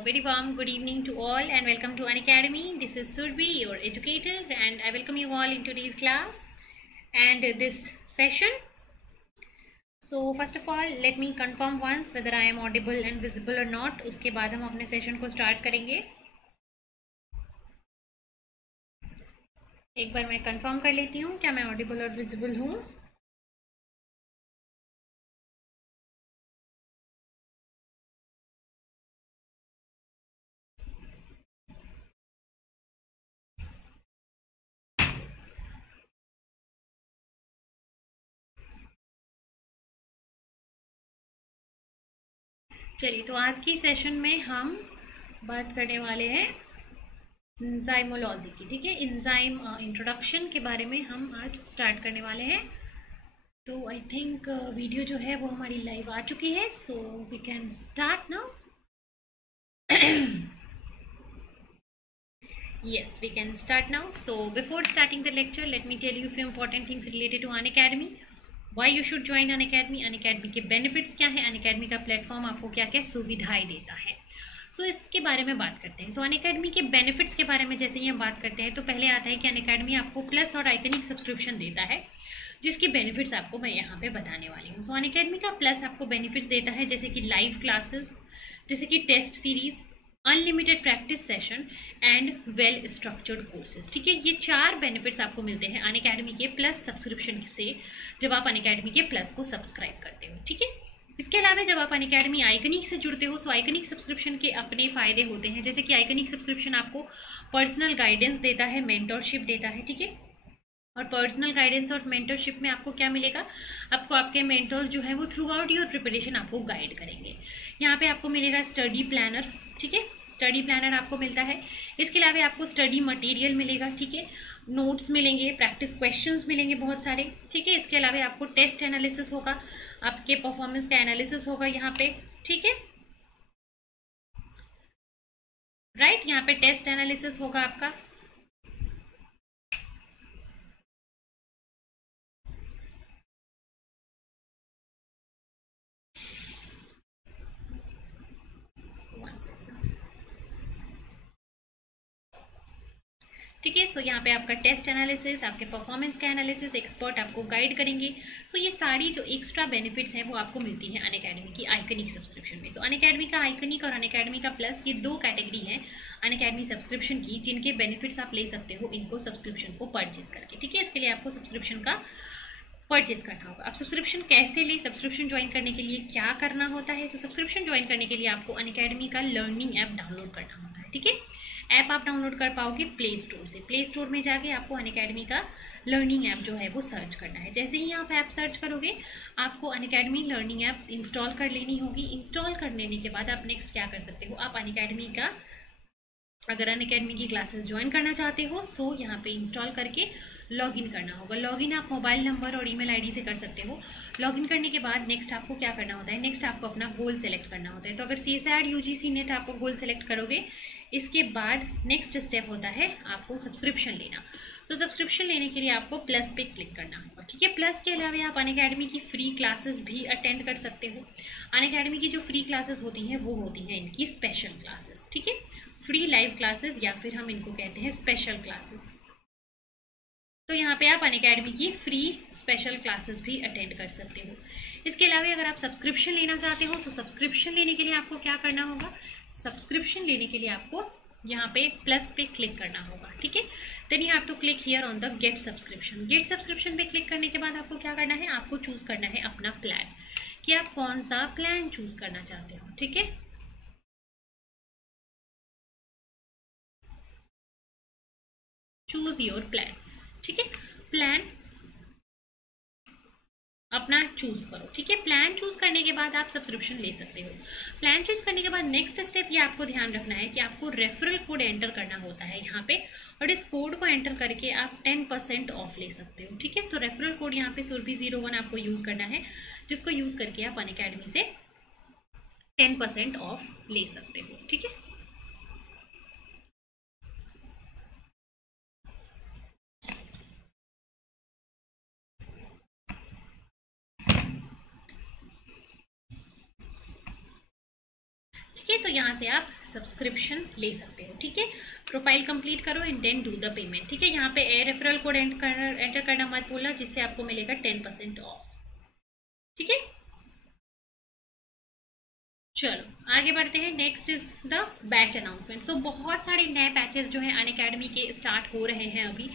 very warm good evening to all and welcome to Unacademy. This is Surbhi, your educator, and I welcome you all in today's class and this session. So first of all, let me confirm once whether I am audible and visible or not. उसके बाद हम अपने session को start करेंगे. एक बार मैं confirm कर लेती हूँ क्या मैं ऑडिबल और विजिबल हूँ. चलिए, तो आज की सेशन में हम बात करने वाले हैं इंजाइमोलॉजी की. ठीक है, इंजाइम इंट्रोडक्शन के बारे में हम आज स्टार्ट करने वाले हैं. तो आई थिंक वीडियो जो है वो हमारी लाइव आ चुकी है, so we can start now. Yes, we can start now. So before starting the lecture, let me tell you a few important things related to Unacademy. Why you should join Unacademy? Unacademy के benefits क्या है? Unacademy का platform आपको क्या क्या सुविधाएं देता है. सो इसके बारे में बात करते हैं. सो Unacademy के बेनिफिट्स के बारे में जैसे ही हम बात करते हैं तो पहले आता है कि Unacademy आपको प्लस और आइकनिक सब्सक्रिप्शन देता है, जिसके बेनिफिट्स आपको मैं यहाँ पे बताने वाली हूँ. सो Unacademy का प्लस आपको बेनिफिट्स देता है जैसे कि लाइव क्लासेस, जैसे कि test series, unlimited practice session and well structured courses. ठीक है, ये 4 बेनिफिट्स आपको मिलते हैं Unacademy के प्लस सब्सक्रिप्शन से जब आप Unacademy के प्लस को सब्सक्राइब करते हो. ठीक है, इसके अलावा जब आप Unacademy आइकनिक से जुड़ते हो, सो आइकनिक सब्सक्रिप्शन के अपने फायदे होते हैं. जैसे कि आइकनिक सब्सक्रिप्शन आपको पर्सनल गाइडेंस देता है, मेंटरशिप देता है. ठीक है, और पर्सनल गाइडेंस और मेंटरशिप में आपको क्या मिलेगा, आपको आपके मेंटर्स जो है वो थ्रू आउट योर प्रिपरेशन आपको गाइड करेंगे. यहाँ पे आपको मिलेगा स्टडी प्लानर. ठीक है, स्टडी प्लानर आपको मिलता है. इसके अलावा आपको स्टडी मटेरियल मिलेगा. ठीक है, नोट्स मिलेंगे, प्रैक्टिस क्वेश्चंस मिलेंगे बहुत सारे. ठीक है, इसके अलावा आपको टेस्ट एनालिसिस होगा, आपके परफॉर्मेंस का एनालिसिस होगा यहाँ पे. ठीक है, राइट, यहाँ पे टेस्ट एनालिसिस होगा आपका. ठीक है, सो यहाँ पे आपका टेस्ट एनालिसिस, आपके परफॉर्मेंस का एनालिसिस, एक्सपर्ट आपको गाइड करेंगे. सो ये सारी जो एक्स्ट्रा बेनिफिट्स हैं वो आपको मिलती हैं Unacademy की आइकनिक सब्सक्रिप्शन में. सो Unacademy का आइकनिक और Unacademy का प्लस, ये 2 कैटेगरी हैं Unacademy सब्सक्रिप्शन की जिनके बेनिफिट्स आप ले सकते हो इनको सब्सक्रिप्शन को परचेज करके. ठीक है, इसके लिए आपको सब्सक्रिप्शन का परचेज करना होगा. अब सब्सक्रिप्शन कैसे ले, सब्सक्रिप्शन ज्वाइन करने के लिए क्या करना होता है. तो सब्सक्रिप्शन ज्वाइन करने के लिए आपको Unacademy का लर्निंग ऐप डाउनलोड करना होता है. ठीक है, ऐप आप डाउनलोड कर पाओगे प्ले स्टोर से. प्ले स्टोर में जाके आपको Unacademy का लर्निंग ऐप जो है वो सर्च करना है. जैसे ही आप ऐप सर्च करोगे आपको Unacademy लर्निंग ऐप इंस्टॉल कर लेनी होगी. इंस्टॉल कर लेने के बाद आप नेक्स्ट क्या कर सकते हो, आप Unacademy का अगर Unacademy की क्लासेस ज्वाइन करना चाहते हो सो यहाँ पे इंस्टॉल करके लॉगिन करना होगा. लॉगिन आप मोबाइल नंबर और ईमेल आईडी से कर सकते हो. लॉगिन करने के बाद नेक्स्ट आपको क्या करना होता है, नेक्स्ट आपको अपना गोल सेलेक्ट करना होता है. तो अगर CSIR UGC नेट आपको गोल सेलेक्ट करोगे, इसके बाद नेक्स्ट स्टेप होता है आपको सब्सक्रिप्शन लेना. तो सब्सक्रिप्शन लेने के लिए आपको प्लस पे क्लिक करना होगा. ठीक है, प्लस के अलावा आप Unacademy की फ्री क्लासेस भी अटेंड कर सकते हो. Unacademy की जो फ्री क्लासेस होती हैं वो होती हैं इनकी स्पेशल क्लासेस. ठीक है, फ्री लाइव क्लासेस या फिर हम इनको कहते हैं स्पेशल क्लासेस. तो यहाँ पे आप Unacademy की फ्री स्पेशल क्लासेस भी अटेंड कर सकते हो. इसके अलावा अगर आप सब्सक्रिप्शन लेना चाहते हो तो सब्सक्रिप्शन लेने के लिए आपको क्या करना होगा, सब्सक्रिप्शन लेने के लिए आपको यहाँ पे प्लस पे क्लिक करना होगा. ठीक है, then you have to click here on the get subscription. Get subscription पे क्लिक करने के बाद आपको क्या करना है, आपको चूज करना है अपना प्लान कि आप कौन सा प्लान चूज करना चाहते हो. ठीक है, चूज योर प्लान. ठीक है, प्लान अपना चूज करो. ठीक है, प्लान चूज करने के बाद आप सब्सक्रिप्शन ले सकते हो. प्लान चूज करने के बाद नेक्स्ट स्टेप ये आपको ध्यान रखना है कि आपको रेफरल कोड एंटर करना होता है यहाँ पे, और इस कोड को एंटर करके आप 10% ऑफ ले सकते हो. ठीक है, सो रेफरल कोड यहाँ पे Surbhi01 आपको यूज करना है, जिसको यूज करके आप Unacademy से 10% ऑफ ले सकते हो. ठीक है, ठीक है, तो यहाँ से आप सब्सक्रिप्शन ले सकते हो। ठीक है, प्रोफाइल कंप्लीट करो and then do the payment. ठीक है, यहाँ पे रेफरल कोड एंटर करना मत भूलना, जिससे आपको मिलेगा 10% ऑफ। ठीक है, चलो आगे बढ़ते हैं। Next is the batch announcement. So बहुत सारे नए बैचेस जो हैं अनअकैडमी के स्टार्ट हो रहे हैं अभी।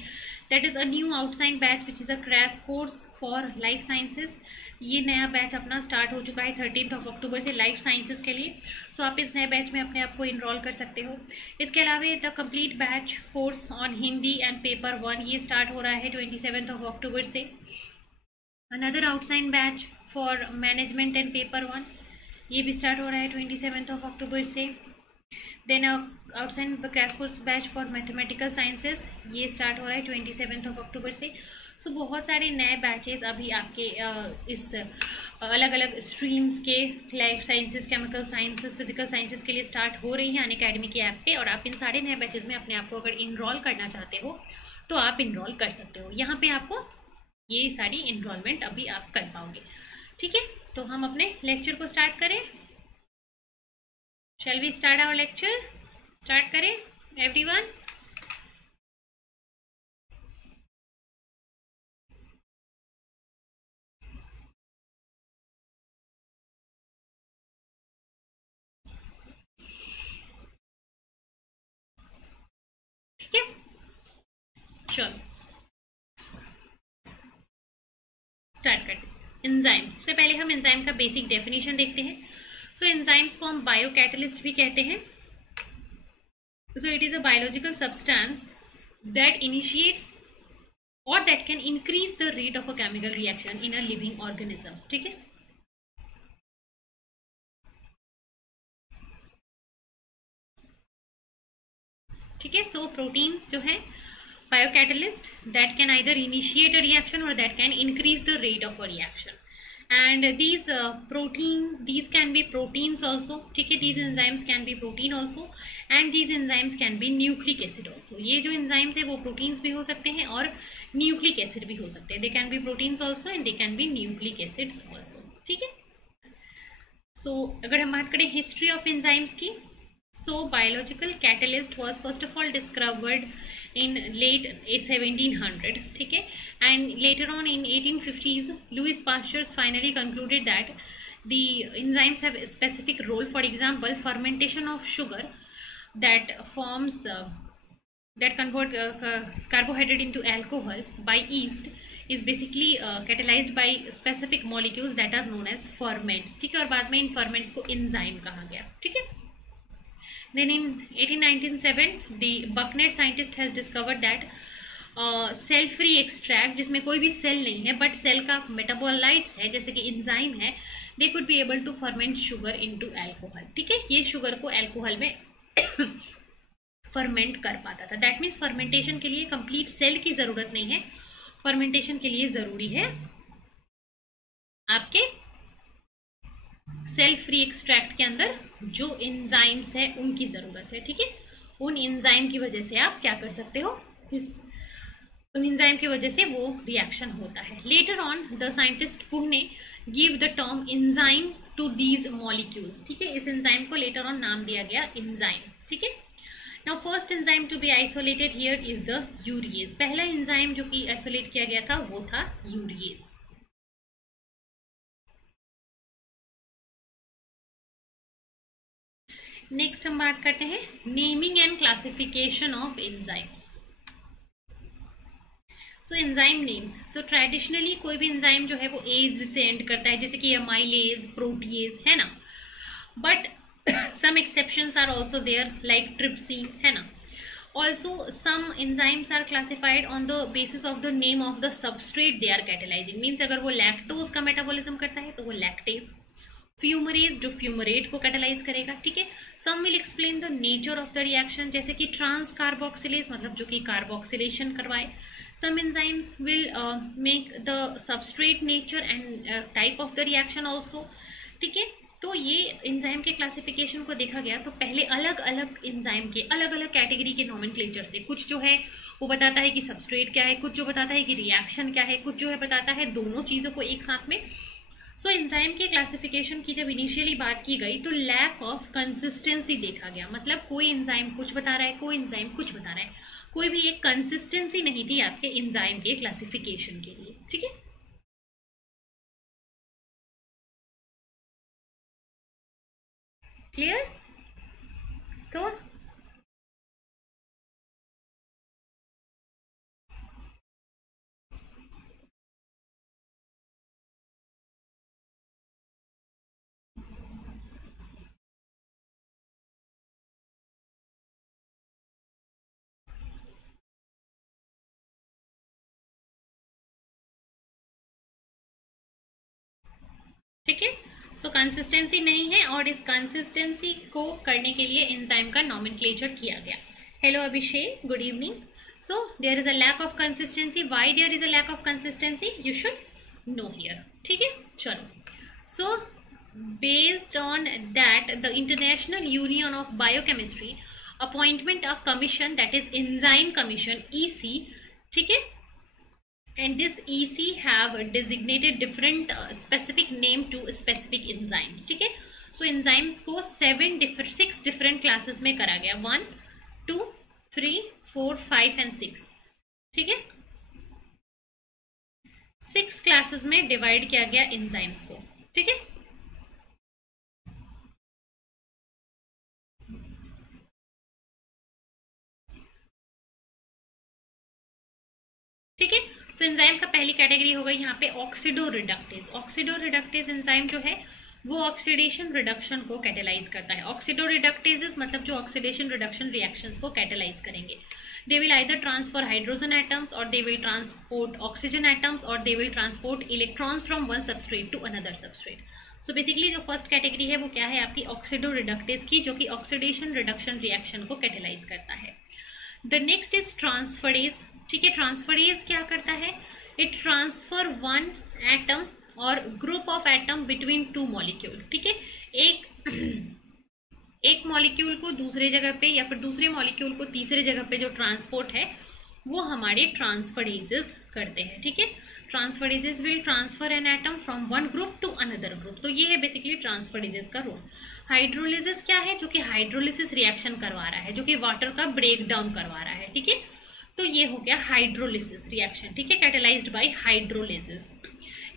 That is a new outside batch which is a crash course for life sciences. ये नया बैच अपना स्टार्ट हो चुका है 13 अक्टूबर से लाइफ साइंसेज के लिए। सो आप इस नए बैच में अपने आप को इनरोल कर सकते हो। इसके अलावा the complete batch course on Hindi and paper 1 ये स्टार्ट हो रहा है 27 अक्टूबर से। Another outside batch for management and paper 1 ये भी स्टार्ट हो रहा है 27 अक्टूबर से। Then outside crash course batch for mathematical sciences ये स्टार्ट हो रहा है 27 अक्टूबर से। सो बहुत सारे नए बैचेस अभी आपके इस अलग अलग स्ट्रीम्स के life sciences, chemical sciences, physical sciences के लिए स्टार्ट हो रही हैं अनअकैडमी के ऐप पे। और आप इन सारे नए बैचेस में अपने आप को अगर इनरोल करना चाहते हो तो आप इनरोल कर सकते हो। यहाँ पे आपको ये सारी इनरोलमेंट अभी आप कर पाओगे। ठीक है, तो हम अपने लेक्चर को स्टार्ट करें। Shall we start our lecture? Start करें एवरीवन। ठीक है, चलो स्टार्ट करते हैं। एंजाइम्स, सबसे पहले हम एंजाइम का बेसिक डेफिनेशन देखते हैं। सो एंजाइम्स को हम बायो कैटलिस्ट भी कहते हैं। So it is a biological substance that initiates और that can increase the rate of a chemical reaction in a living organism. ठीक है, ठीक है। सो प्रोटीन्स जो है biocatalyst that can either initiate a reaction or that can increase the rate of a reaction, and these proteins, these can be proteins also. ठीक है, these enzymes can be protein also and these enzymes can be nucleic acid also. ये जो enzymes है वो proteins भी हो सकते हैं और nucleic acid भी हो सकते हैं। they can be proteins also and they can be nucleic acids also. ठीक है, so अगर हम बात करें history of enzymes की, so biological catalyst was first of all discovered in late 1700. ठीक है, and later on in 1850s Louis Pasteur finally concluded that the enzymes have a specific role. For example, fermentation of sugar that forms that convert carbohydrate into alcohol by yeast is basically catalyzed by specific molecules that are known as ferments. ठीक है, और बाद में इन ferments को enzyme कहा गया। ठीक है, then in 1897 the Bucknell scientist has discovered that cell free extract जिसमें कोई भी सेल नहीं है बट सेल का मेटाबोलाइट्स है जैसे कि एंजाइम है, they could be able to ferment sugar into alcohol. ठीक है, ये शुगर को अल्कोहल में फर्मेंट कर पाता था। दैट मीन्स फर्मेंटेशन के लिए कंप्लीट सेल की जरूरत नहीं है, फर्मेंटेशन के लिए जरूरी है आपके सेल फ्री एक्सट्रैक्ट के अंदर जो एंजाइम्स है उनकी जरूरत है। ठीक है, उन एंजाइम की वजह से आप क्या कर सकते हो, उन एंजाइम की वजह से वो रिएक्शन होता है। लेटर ऑन द साइंटिस्ट पुह ने give the term enzyme to these molecules. ठीक है, इस एंजाइम को लेटर ऑन नाम दिया गया एंजाइम। ठीक है, now first enzyme to be isolated here is the urease. पहला एंजाइम जो कि आइसोलेट किया गया था वो था यूरिएज। नेक्स्ट हम बात करते हैं naming and classification of enzymes. So enzyme names, so traditionally कोई भी एंजाइम जो है वो एज से एंड करता है, जैसे कि अमाइलेज, प्रोटीएज, है ना। But some exceptions are also there like trypsin, है ना। Also some enzymes are classified on the basis of the name of the substrate they are catalyzing. Means अगर वो लैक्टोज का मेटाबॉलिज्म करता है तो वो लैक्टेज, फ्यूमरेज जो फ्यूमरेट को कैटेलाइज करेगा। ठीक है, some will explain the nature of the reaction, जैसे कि ट्रांस कार्बोक्सिलेज मतलब जो कि कार्बोक्सिलेशन करवाए। Some enzymes will make the substrate nature and type of the reaction also. ठीक है, तो ये एंजाइम के क्लासिफिकेशन को देखा गया तो पहले अलग अलग एंजाइम के अलग अलग कैटेगरी के नोमेनक्लेचर थे। कुछ जो है वो बताता है कि सबस्ट्रेट क्या है, कुछ जो बताता है कि रिएक्शन क्या है, कुछ जो है बताता है दोनों चीज़ों को एक साथ में सो एंजाइम के क्लासिफिकेशन की जब इनिशियली बात की गई तो लैक ऑफ कंसिस्टेंसी देखा गया, मतलब कोई एंजाइम कुछ बता रहा है, कोई एंजाइम कुछ बता रहा है, कोई भी एक कंसिस्टेंसी नहीं थी आपके एंजाइम के क्लासिफिकेशन के लिए। ठीक है, क्लियर? सो ठीक है, सो कंसिस्टेंसी नहीं है और इस कंसिस्टेंसी को करने के लिए एंजाइम का नॉमेनक्लेचर किया गया। Hello Abhishek, good evening. So there is a lack of consistency, why there is a lack of consistency you should know here. ठीक है, चलो। So based on that the International Union of Biochemistry appointment a commission, that is enzyme commission, EC। ठीक है, and this EC have designated different specific name to specific enzymes। ठीक है, सो enzymes को 6 different classes में करा गया, 1 2 3 4 5 and 6। ठीक है, 6 क्लासेस में डिवाइड किया गया एंजाइम्स को। ठीक है, ठीक है, तो एंजाइम का पहली कैटेगरी हो गई यहाँ पे oxido reductase. Oxido reductase enzyme जो है वो ऑक्सीडेशन रिडक्शन को कैटेलाइज करता है। ऑक्सीडो रिडक्टेजेस मतलब जो ऑक्सीडेशन रिडक्शन रिएक्शंस को कैटेलाइज करेंगे। They will either transfer hydrogen atoms और they will transport oxygen atoms और they will transport electrons from one substrate to another substrate. So basically जो फर्स्ट कैटेगरी है वो क्या है आपकी ऑक्सीडो रिडक्टेज की, जो कि ऑक्सीडेशन रिडक्शन रिएक्शन को कैटेलाइज करता है। The next is transferase. ठीक है, ट्रांसफरेज क्या करता है? इट ट्रांसफर वन एटम और group of atom between 2 molecule. ठीक है, एक मॉलिक्यूल को दूसरे जगह पे या फिर दूसरे मॉलिक्यूल को तीसरे जगह पे जो ट्रांसपोर्ट है वो हमारे ट्रांसफरेजेस करते हैं। ठीक है, transferases will transfer an atom from one group to another group. तो ये है बेसिकली ट्रांसफरेजेस का रोल। हाइड्रोलिसिस क्या है? जो कि हाइड्रोलिसिस रिएक्शन करवा रहा है, जो कि वाटर का ब्रेक डाउन करवा रहा है। ठीक है, तो ये हो गया हाइड्रोलिसिस रिएक्शन। ठीक है, catalysed by hydrolysis.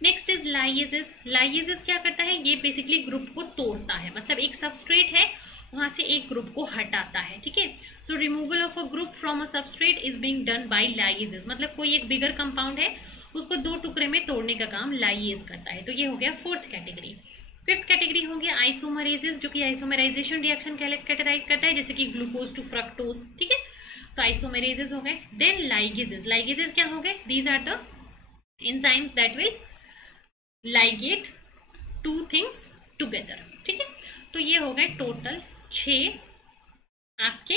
Next is lyase. Lyase क्या करता है? ये बेसिकली ग्रुप को तोड़ता है, मतलब एक सबस्ट्रेट है वहां से एक ग्रुप को हटाता है। ठीक है, so removal of a group from a substrate is being done by lyase, मतलब कोई एक बिगर कंपाउंड है उसको 2 टुकड़े में तोड़ने का काम लाइएज करता है। तो ये हो गया फोर्थ कैटेगरी। फिफ्थ कैटेगरी हो गया आइसोमरेसिस, जो कि आइसोमराइजेशन रिएक्शन कैटेगराइज करता है, जैसे कि ग्लूकोज टू फ्रक्टोज। ठीक है, तो आइसोमरेसिस हो गए। Then ligases. लाइगेजेस क्या हो गए? These are the enzymes that will ligate 2 things together. ठीक है, तो ये हो गए टोटल 6 आपके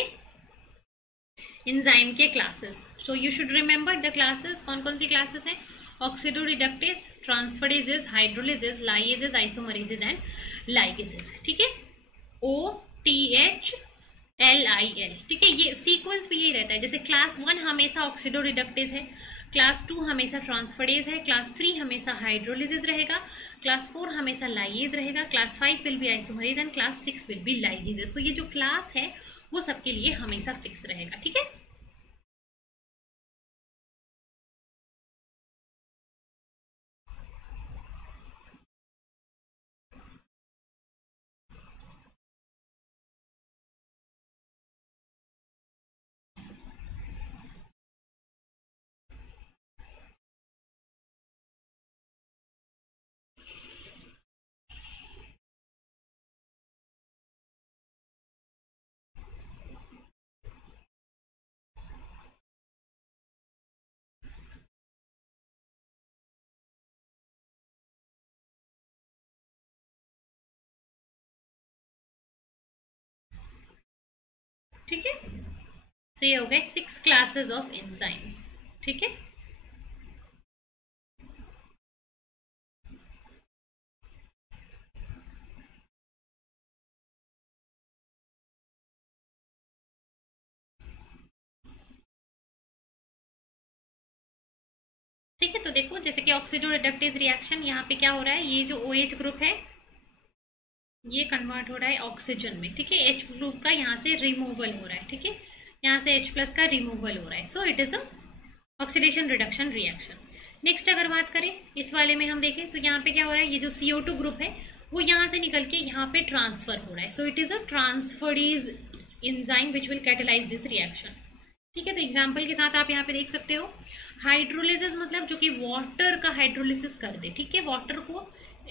एंजाइम के classes. So you should remember the classes. कौन कौन सी क्लासेस हैं? Oxido reductase, transferases, hydrolysis, lyases, isomerases and ligases. ठीक है, OTH LIL। ठीक है, ये सीक्वेंस भी यही रहता है, जैसे क्लास 1 हमेशा ऑक्सीडो रिडक्टेज है, क्लास 2 हमेशा ट्रांसफरेज है, क्लास 3 हमेशा हाइड्रोलिसिस रहेगा, क्लास 4 हमेशा लाइएज रहेगा, class 5 will be isomerase and class 6 will be ligase. So ये जो क्लास है वो सबके लिए हमेशा फिक्स रहेगा। ठीक है, ठीक है, सो ये हो गए 6 क्लासेस ऑफ एंजाइम्स। ठीक है, ठीक है, तो देखो जैसे कि ऑक्सीजो रिडक्टेज रिएक्शन, यहाँ पे क्या हो रहा है, ये जो OH ग्रुप है ये कन्वर्ट हो रहा है ऑक्सीजन में। ठीक है, H ग्रुप का यहाँ से रिमूवल हो रहा है। ठीक है, यहाँ से H+ का रिमूवल हो रहा है। So it is a oxidation reduction reaction. Next अगर बात करें इस वाले में हम देखें, तो यहाँ पे क्या हो रहा है, ये जो CO2 ग्रुप है वो यहाँ से निकल के यहाँ पे ट्रांसफर हो रहा है। So it is a transferase enzyme which will catalyse this reaction. ठीक है, तो एग्जाम्पल के साथ आप यहाँ पे देख सकते हो, हाइड्रोलिसिस मतलब जो कि वाटर का हाइड्रोलिसिस कर दे। ठीक है, वाटर को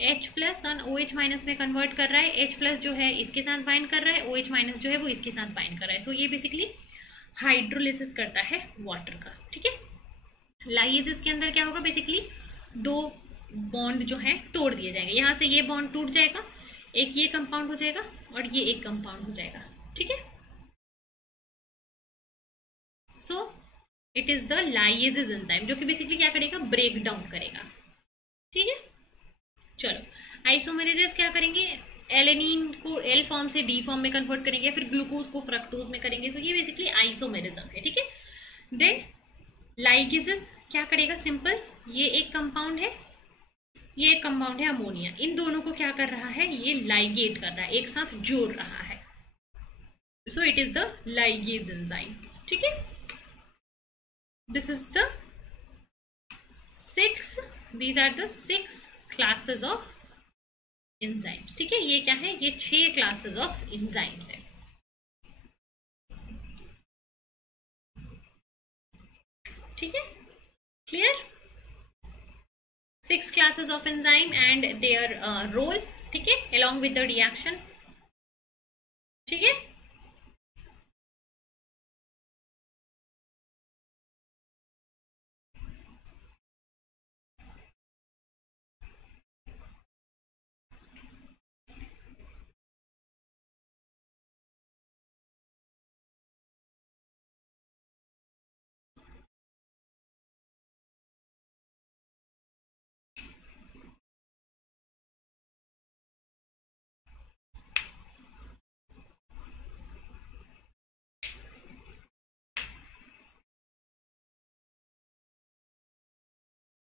H+ और OH- में कन्वर्ट कर रहा है। H+ जो है इसके साथ बाइंड कर रहा है, OH- जो है वो इसके साथ बाइंड कर रहा है। सो ये बेसिकली हाइड्रोलिसिस करता है वाटर का। ठीक है, लाइसिस के अंदर क्या होगा, बेसिकली दो बॉन्ड जो है तोड़ दिए जाएंगे। यहाँ से ये बॉन्ड टूट जाएगा, एक ये कंपाउंड हो जाएगा और ये एक कंपाउंड हो जाएगा। ठीक है, so it is the lysis enzyme जो कि बेसिकली क्या करेगा, ब्रेक डाउन करेगा। ठीक है, चलो आइसोमेरेजेस क्या करेंगे, एलेनिन को एल फॉर्म से डी फॉर्म में कन्वर्ट करेंगे, फिर ग्लूकोज को फ्रक्टोज में करेंगे। सो ये बेसिकली आइसोमेरिज्म है। ठीक है, देन लाइगेसिस क्या करेगा, सिंपल, ये एक कंपाउंड है, ये एक कंपाउंड है अमोनिया, इन दोनों को क्या कर रहा है, ये लाइगेट कर रहा है, एक साथ जोड़ रहा है। So it is the ligase enzyme. ठीक है, this is the these are the 6 classes of enzymes। ठीक है, ये क्या है, ये 6 classes of enzymes है। ठीक है, clear, 6 classes of enzyme and their role। ठीक है, along with the reaction। ठीक है,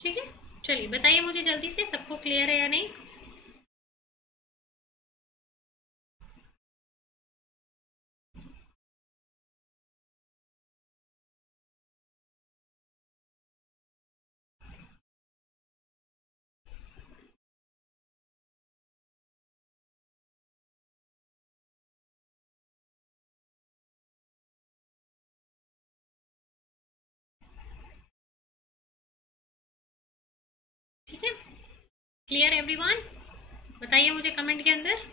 ठीक है, चलिए बताइए मुझे जल्दी से, सबको क्लियर है या नहीं। ठीक है, क्लियर एवरीवन, बताइए मुझे कमेंट के अंदर।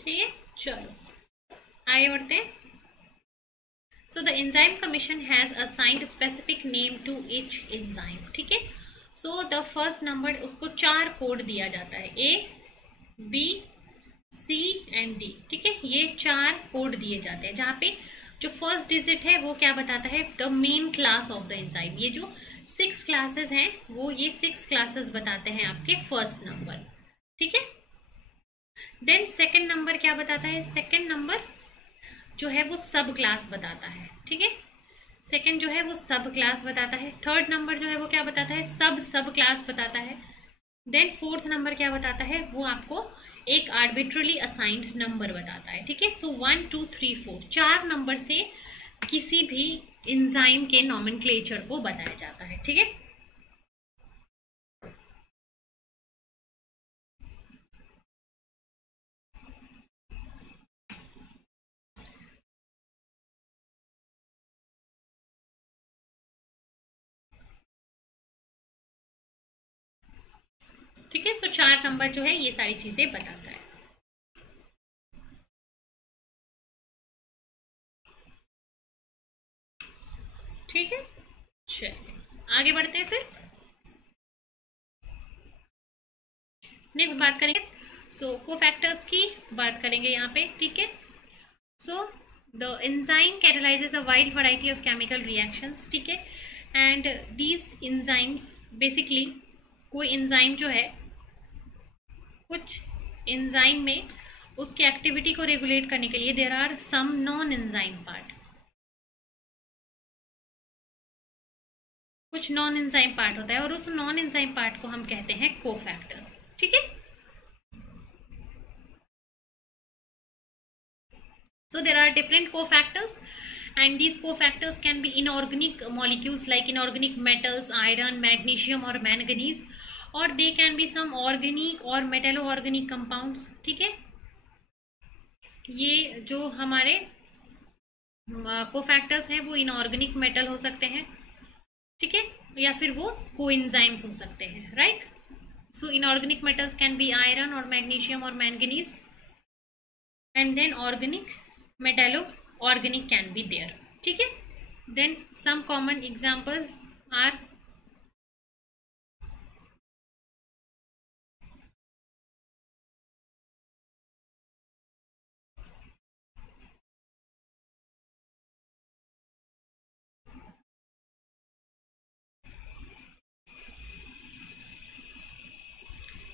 ठीक है, चलो आगे बढ़ते हैं। So the enzyme commission has assigned specific name to each enzyme। ठीक है, so the first number उसको 4 कोड दिया जाता है, A, B, C and D। ठीक है, ये 4 कोड दिए जाते हैं, जहाँ पे जो फर्स्ट डिजिट है वो क्या बताता है, the main class of the enzyme. ये जो 6 क्लासेस हैं वो ये 6 क्लासेस बताते हैं आपके फर्स्ट नंबर। ठीक है, देन सेकेंड नंबर क्या बताता है, सेकेंड नंबर जो है वो सब क्लास बताता है। ठीक है, सेकंड जो है वो सब क्लास बताता है। थर्ड नंबर जो है वो क्या बताता है, सब क्लास बताता है। देन फोर्थ नंबर क्या बताता है, वो आपको एक आर्बिट्रली असाइंड नंबर बताता है। ठीक है, सो 1 2 3 4 4 नंबर से किसी भी एंजाइम के नॉमेनक्लेचर को बताया जाता है। ठीक है, पार्ट नंबर जो है ये सारी चीजें बताता है। ठीक है, चलिए आगे बढ़ते हैं। फिर नेक्स्ट बात करेंगे कोफैक्टर्स की बात करेंगे यहाँ पे। ठीक है, so the enzyme कैटलाइजेस a wide variety of chemical reactions. ठीक है, एंड दीज एंजाइम्स बेसिकली कोई एंजाइम जो है, कुछ एंजाइम में उसकी एक्टिविटी को रेगुलेट करने के लिए there are some non enzyme part, कुछ नॉन एंजाइम पार्ट होता है और उस नॉन एंजाइम पार्ट को हम कहते हैं कोफैक्टर्स। ठीक है, so there are different cofactors and these cofactors can be inorganic molecules like inorganic metals, iron, magnesium or manganese, or they can be some organic or metallo-organic compounds। ठीक है, ये जो हमारे कोफैक्टर्स हैं वो इनऑर्गेनिक मेटल हो सकते हैं। ठीक है, या फिर वो कोएंजाइम्स हो सकते हैं, right. So inorganic metals can be iron और मैग्नीशियम और manganese, and then organic metallo organic can be there। ठीक है, then some common examples are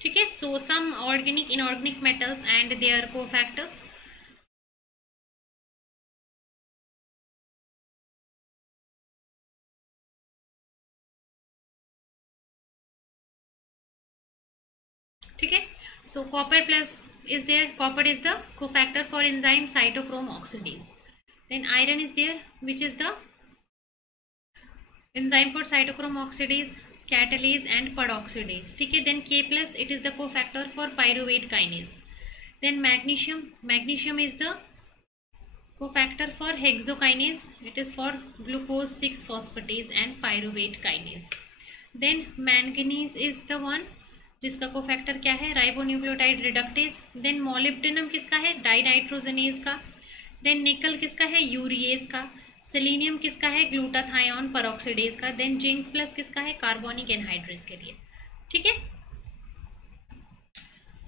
ठीक है, so some organic inorganic metals and their cofactors। ठीक है, so copper plus is there, copper is the cofactor for enzyme cytochrome oxidase, then iron is there which is the enzyme for cytochrome oxidase, catalase and peroxidase। ठीक है, then K plus it is the cofactor for pyruvate kinase, then magnesium is the cofactor for hexokinase, it is for glucose 6 phosphatase and pyruvate kinase, then manganese is the one जिसका cofactor क्या है, ribonucleotide reductase, then molybdenum किसका है, डाइनाइट्रोजनेज का, then निकल किसका है, urease का, सेलेनियम किसका है, ग्लूटाथायोन पेरोक्सिडेज का, देन जिंक प्लस किसका है, कार्बोनिक एनहाइड्रेज के लिए। ठीक है,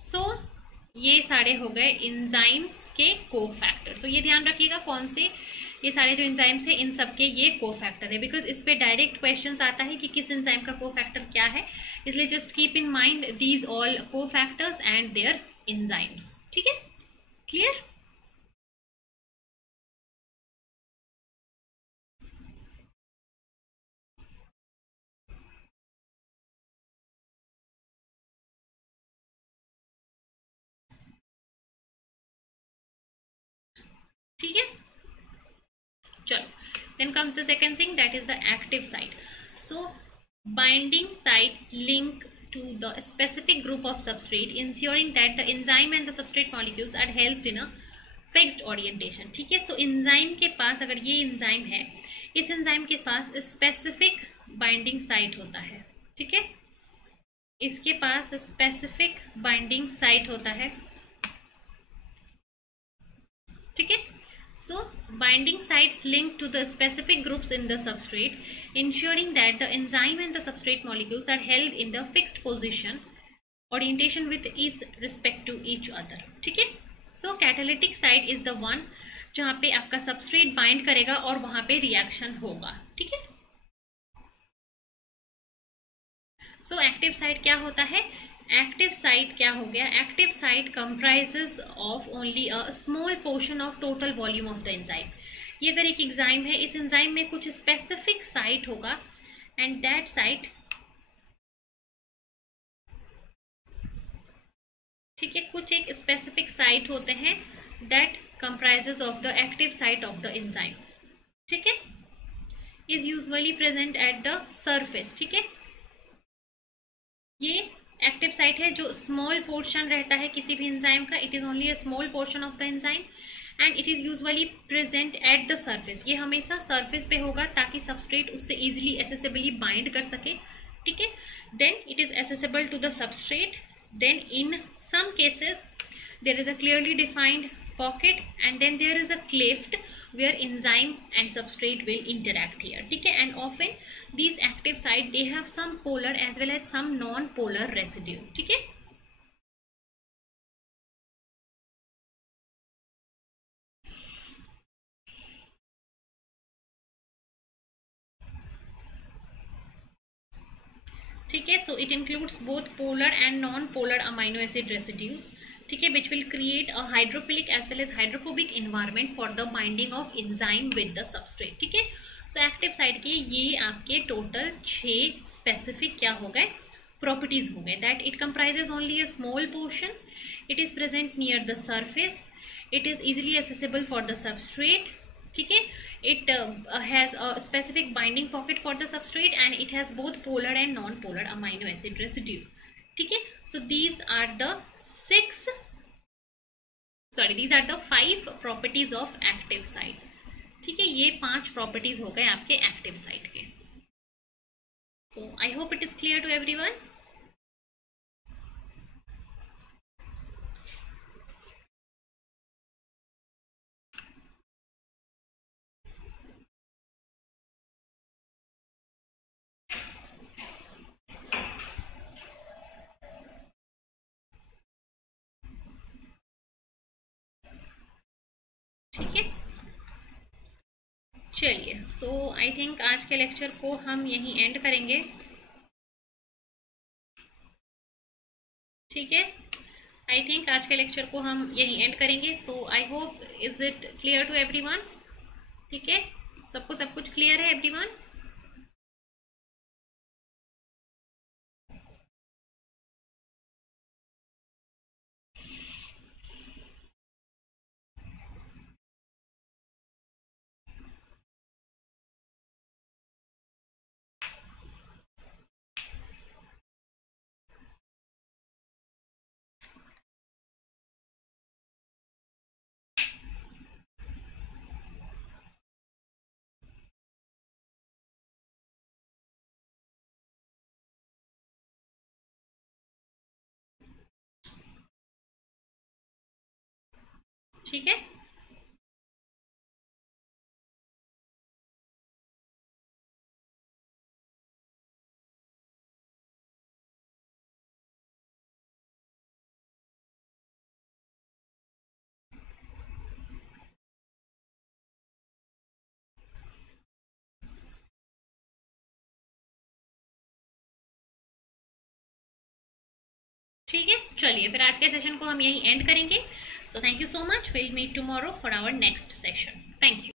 सो ये सारे हो गए एंजाइम्स के कोफैक्टर। तो ये ध्यान रखिएगा कौन से ये सारे जो एंजाइम्स है इन सब के ये कोफैक्टर है, बिकॉज इस पे डायरेक्ट क्वेश्चंस आता है कि किस एंजाइम का कोफैक्टर क्या है, इसलिए just keep in mind these all cofactors and their enzymes. ठीक है, क्लियर। ठीक है, चलो then comes the second thing, that is the active site। so binding sites link to the specific group of substrate ensuring that the enzyme and the substrate molecules are held in a fixed orientation। ठीक है, so enzyme के पास, अगर ये enzyme है, इस enzyme के पास specific binding site होता है। ठीक है, इसके पास specific binding site होता है। ठीक है, so binding sites link to the specific groups in the substrate ensuring that the enzyme and the substrate molecules are held in the fixed position orientation with each respect to each other। ठीक है, so catalytic site is the one जहाँ पे आपका substrate bind करेगा और वहां पे reaction होगा। ठीक है, so active site क्या होता है, एक्टिव साइट क्या हो गया, active site comprises of only a small portion of total volume of the enzyme. ये अगर एक एंजाइम है, इस एंजाइम में कुछ स्पेसिफिक साइट होगा एंड दैट साइट, ठीक है, कुछ एक स्पेसिफिक साइट होते हैं that comprises of the active site of the enzyme. ठीक है, is usually present at the surface. ठीक है, ये एक्टिव साइट है जो स्मॉल पोर्शन रहता है किसी भी एंजाइम का, it is only a small portion of the enzyme and it is usually present at the surface. ये हमेशा सरफेस पे होगा ताकि सबस्ट्रेट उससे इजीली एसेसिबली बाइंड कर सके। ठीक है, then it is accessible to the substrate Then in some cases there is a clearly defined pocket and then there is a cleft where enzyme and substrate will interact here. ठीक है. And often these active site they have some polar as well as some non-polar residue. ठीक है. ठीक है. So it includes both polar and non polar amino acid residues. ठीक है, which will create a hydrophilic as well as hydrophobic environment for the binding of enzyme with the substrate. ठीक है. So active site के ये आपके total 6 specific क्या हो गए, प्रॉपर्टीज हो गए. That it comprises only a small portion, it is present near the surface, it is easily accessible for the substrate. ठीक है. It has a specific binding pocket for the substrate and it has both polar and non-polar amino acid residue. ठीक है. So these are the 5 properties of active site. ठीक है. ये 5 properties हो गए आपके active site के. So I hope it is clear to everyone. ठीक है. चलिए. सो आई थिंक आज के लेक्चर को हम यहीं एंड करेंगे. ठीक है. आई थिंक आज के लेक्चर को हम यहीं एंड करेंगे. So I hope is it clear to everyone. ठीक है. सबको सब कुछ क्लियर है एवरीवन. ठीक है. ठीक है. चलिए फिर आज के सेशन को हम यहीं एंड करेंगे. So thank you so much. Will meet tomorrow for our next session. Thank you.